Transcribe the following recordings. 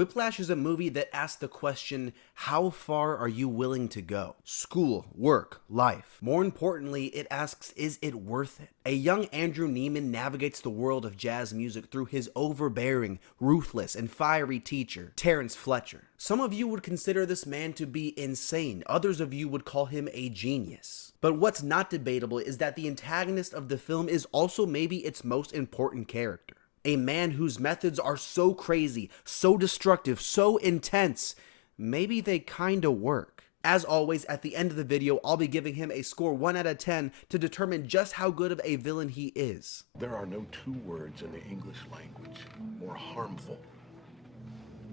Whiplash is a movie that asks the question, how far are you willing to go? School, work, life. More importantly, it asks, is it worth it? A young Andrew Neiman navigates the world of jazz music through his overbearing, ruthless, and fiery teacher, Terrance Fletcher. Some of you would consider this man to be insane. Others of you would call him a genius. But what's not debatable is that the antagonist of the film is also maybe its most important character. A man whose methods are so crazy, so destructive, so intense, maybe they kinda work. As always, at the end of the video, I'll be giving him a score 1 out of 10 to determine just how good of a villain he is. There are no two words in the English language more harmful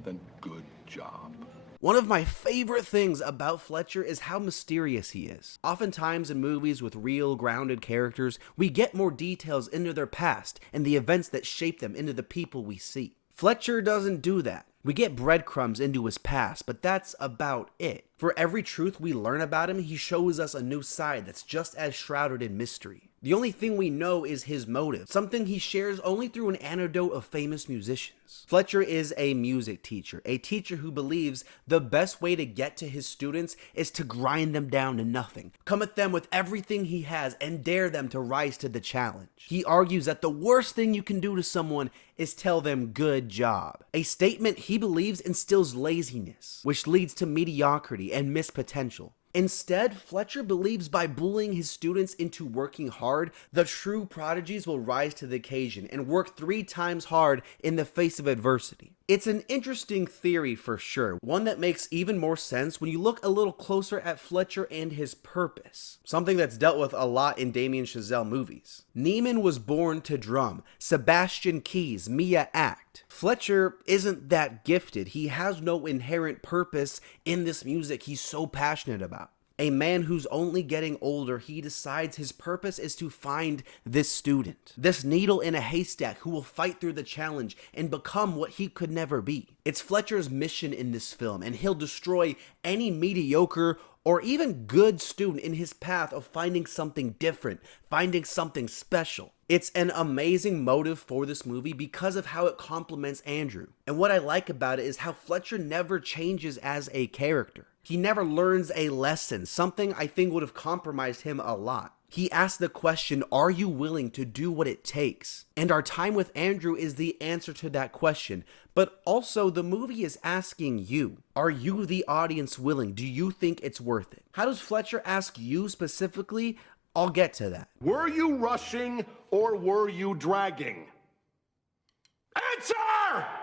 than good job. One of my favorite things about Fletcher is how mysterious he is. Oftentimes in movies with real, grounded characters, we get more details into their past and the events that shape them into the people we see. Fletcher doesn't do that. We get breadcrumbs into his past, but that's about it. For every truth we learn about him, he shows us a new side that's just as shrouded in mystery. The only thing we know is his motive, something he shares only through an anecdote of famous musicians. Fletcher is a music teacher, a teacher who believes the best way to get to his students is to grind them down to nothing, come at them with everything he has, and dare them to rise to the challenge. He argues that the worst thing you can do to someone is tell them good job, a statement he believes instills laziness, which leads to mediocrity and missed potential. Instead, Fletcher believes by bullying his students into working hard, the true prodigies will rise to the occasion and work 3 times hard in the face of adversity. It's an interesting theory for sure, one that makes even more sense when you look a little closer at Fletcher and his purpose, something that's dealt with a lot in Damien Chazelle movies. Neiman was born to drum, Sebastian Keys, Mia act. Fletcher isn't that gifted. He has no inherent purpose in this music he's so passionate about. A man who's only getting older, he decides his purpose is to find this student, this needle in a haystack who will fight through the challenge and become what he could never be. It's Fletcher's mission in this film, and he'll destroy any mediocre or even good student in his path of finding something different, finding something special. It's an amazing motive for this movie because of how it complements Andrew. And what I like about it is how Fletcher never changes as a character. He never learns a lesson, something I think would have compromised him a lot. He asks the question, are you willing to do what it takes? And our time with Andrew is the answer to that question. But also, the movie is asking you, are you the audience willing? Do you think it's worth it? How does Fletcher ask you specifically? I'll get to that. Were you rushing or were you dragging? Answer!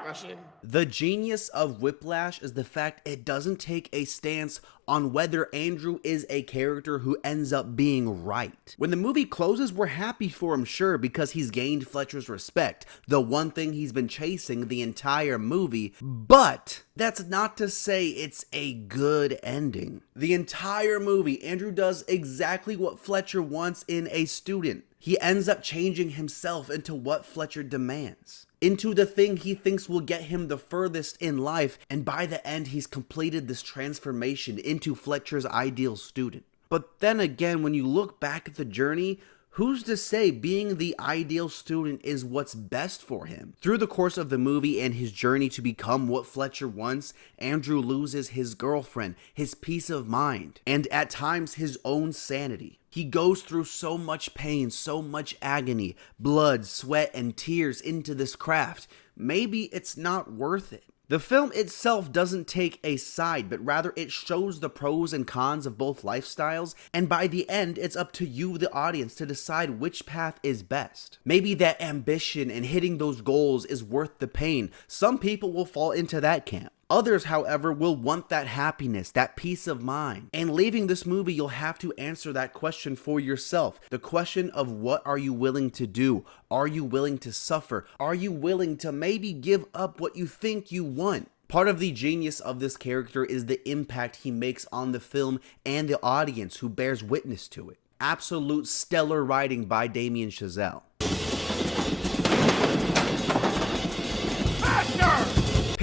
Rushing. The genius of Whiplash is the fact it doesn't take a stance on whether Andrew is a character who ends up being right. When the movie closes, we're happy for him, sure, because he's gained Fletcher's respect, the one thing he's been chasing the entire movie, but that's not to say it's a good ending. The entire movie, Andrew does exactly what Fletcher wants in a student. He ends up changing himself into what Fletcher demands, into the thing he thinks will get him the furthest in life, and by the end he's completed this transformation into Fletcher's ideal student. But then again, when you look back at the journey, who's to say being the ideal student is what's best for him? Through the course of the movie and his journey to become what Fletcher wants, Andrew loses his girlfriend, his peace of mind, and at times his own sanity. He goes through so much pain, so much agony, blood, sweat, and tears into this craft. Maybe it's not worth it. The film itself doesn't take a side, but rather it shows the pros and cons of both lifestyles, and by the end, it's up to you, the audience, to decide which path is best. Maybe that ambition and hitting those goals is worth the pain. Some people will fall into that camp. Others, however, will want that happiness, that peace of mind. And leaving this movie, you'll have to answer that question for yourself. The question of what are you willing to do? Are you willing to suffer? Are you willing to maybe give up what you think you want? Part of the genius of this character is the impact he makes on the film and the audience who bears witness to it. Absolute stellar writing by Damien Chazelle.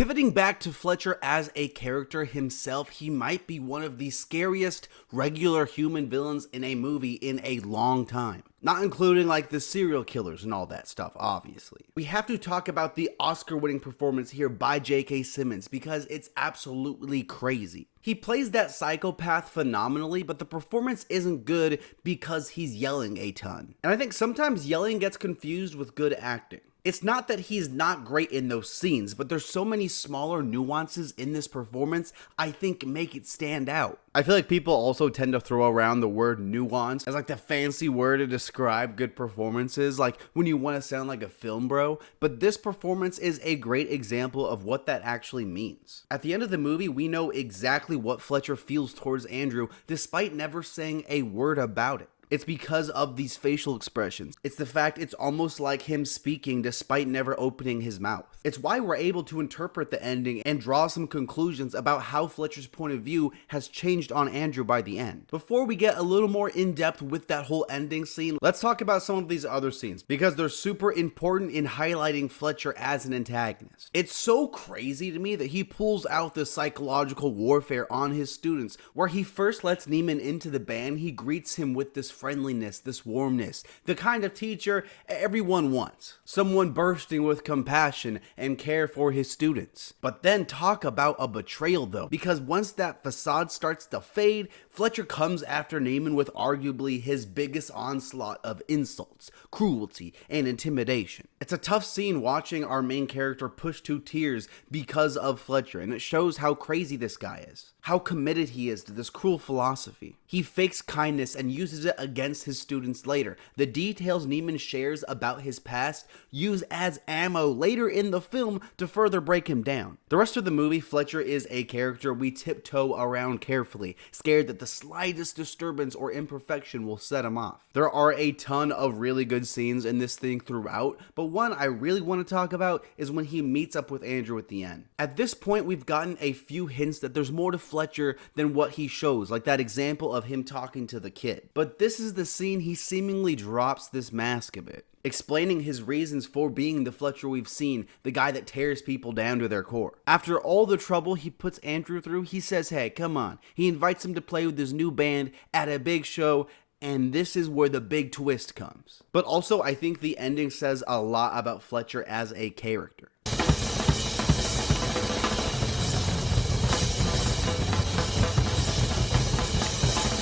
Pivoting back to Fletcher as a character himself, he might be one of the scariest regular human villains in a movie in a long time. Not including like the serial killers and all that stuff, obviously. We have to talk about the Oscar-winning performance here by J.K. Simmons because it's absolutely crazy. He plays that psychopath phenomenally, but the performance isn't good because he's yelling a ton. And I think sometimes yelling gets confused with good acting. It's not that he's not great in those scenes, but there's so many smaller nuances in this performance I think make it stand out. I feel like people also tend to throw around the word nuance as like the fancy word to describe good performances, like when you want to sound like a film bro, but this performance is a great example of what that actually means. At the end of the movie, we know exactly what Fletcher feels towards Andrew despite never saying a word about it. It's because of these facial expressions. It's the fact it's almost like him speaking despite never opening his mouth. It's why we're able to interpret the ending and draw some conclusions about how Fletcher's point of view has changed on Andrew by the end. Before we get a little more in depth with that whole ending scene, let's talk about some of these other scenes because they're super important in highlighting Fletcher as an antagonist. It's so crazy to me that he pulls out this psychological warfare on his students, where he first lets Neiman into the band. He greets him with this friendliness, this warmness, the kind of teacher everyone wants. Someone bursting with compassion and care for his students. But then talk about a betrayal though, because once that facade starts to fade, Fletcher comes after Neiman with arguably his biggest onslaught of insults, cruelty, and intimidation. It's a tough scene watching our main character push to tears because of Fletcher, and it shows how crazy this guy is, how committed he is to this cruel philosophy. He fakes kindness and uses it against his students later. The details Neiman shares about his past use as ammo later in the film to further break him down. The rest of the movie, Fletcher is a character we tiptoe around carefully, scared that the slightest disturbance or imperfection will set him off. There are a ton of really good scenes in this thing throughout, but one I really want to talk about is when he meets up with Andrew at the end. At this point, we've gotten a few hints that there's more to Fletcher than what he shows, like that example of him talking to the kid. But this is the scene he seemingly drops this mask a bit, explaining his reasons for being the Fletcher we've seen, the guy that tears people down to their core. After all the trouble he puts Andrew through, he says, hey, come on. He invites him to play with his new band at a big show, and this is where the big twist comes. But also, I think the ending says a lot about Fletcher as a character.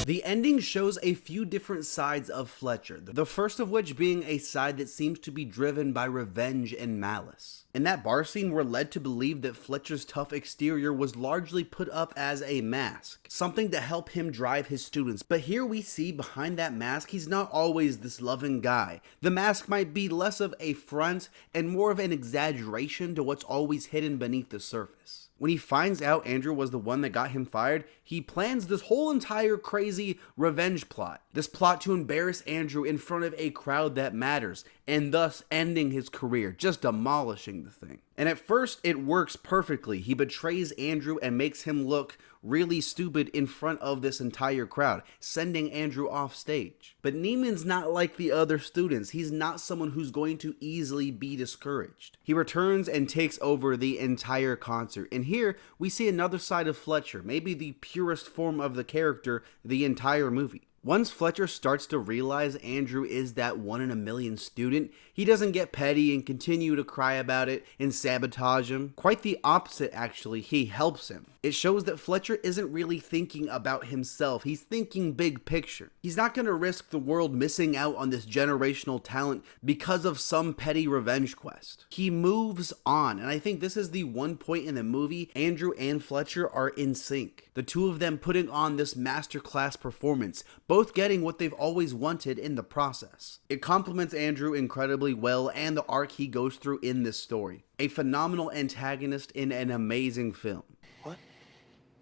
The ending shows a few different sides of Fletcher, the first of which being a side that seems to be driven by revenge and malice. In that bar scene, we're led to believe that Fletcher's tough exterior was largely put up as a mask, something to help him drive his students. But here we see behind that mask, he's not always this loving guy. The mask might be less of a front and more of an exaggeration to what's always hidden beneath the surface. When he finds out Andrew was the one that got him fired, he plans this whole entire crazy revenge plot. This plot to embarrass Andrew in front of a crowd that matters, and thus ending his career, just demolishing the thing. And at first, it works perfectly. He betrays Andrew and makes him look really stupid in front of this entire crowd, sending Andrew off stage. But Neiman's not like the other students. He's not someone who's going to easily be discouraged. He returns and takes over the entire concert. And here we see another side of Fletcher, maybe the purest form of the character the entire movie. Once Fletcher starts to realize Andrew is that 1 in a million student, he doesn't get petty and continue to cry about it and sabotage him. Quite the opposite, actually. He helps him. It shows that Fletcher isn't really thinking about himself. He's thinking big picture. He's not going to risk the world missing out on this generational talent because of some petty revenge quest. He moves on, and I think this is the one point in the movie Andrew and Fletcher are in sync. The two of them putting on this masterclass performance, both getting what they've always wanted in the process. It complements Andrew incredibly well and the arc he goes through in this story. A phenomenal antagonist in an amazing film. What?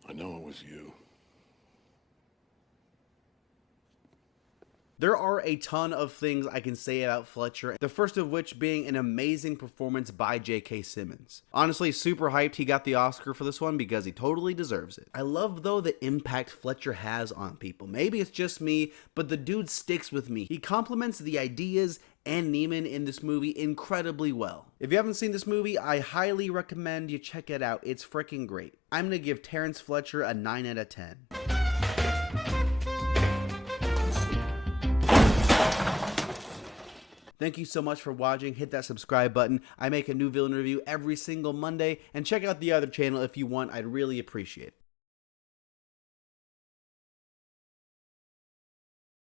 I know it was you. There are a ton of things I can say about Fletcher, the first of which being an amazing performance by J.K. Simmons. Honestly, super hyped he got the Oscar for this one because he totally deserves it. I love, though, the impact Fletcher has on people. Maybe it's just me, but the dude sticks with me. He complements the ideas and Neiman in this movie incredibly well. If you haven't seen this movie, I highly recommend you check it out. It's freaking great. I'm gonna give Terrance Fletcher a 9 out of 10. Thank you so much for watching. Hit that subscribe button. I make a new villain review every single Monday, and check out the other channel if you want. I'd really appreciate it.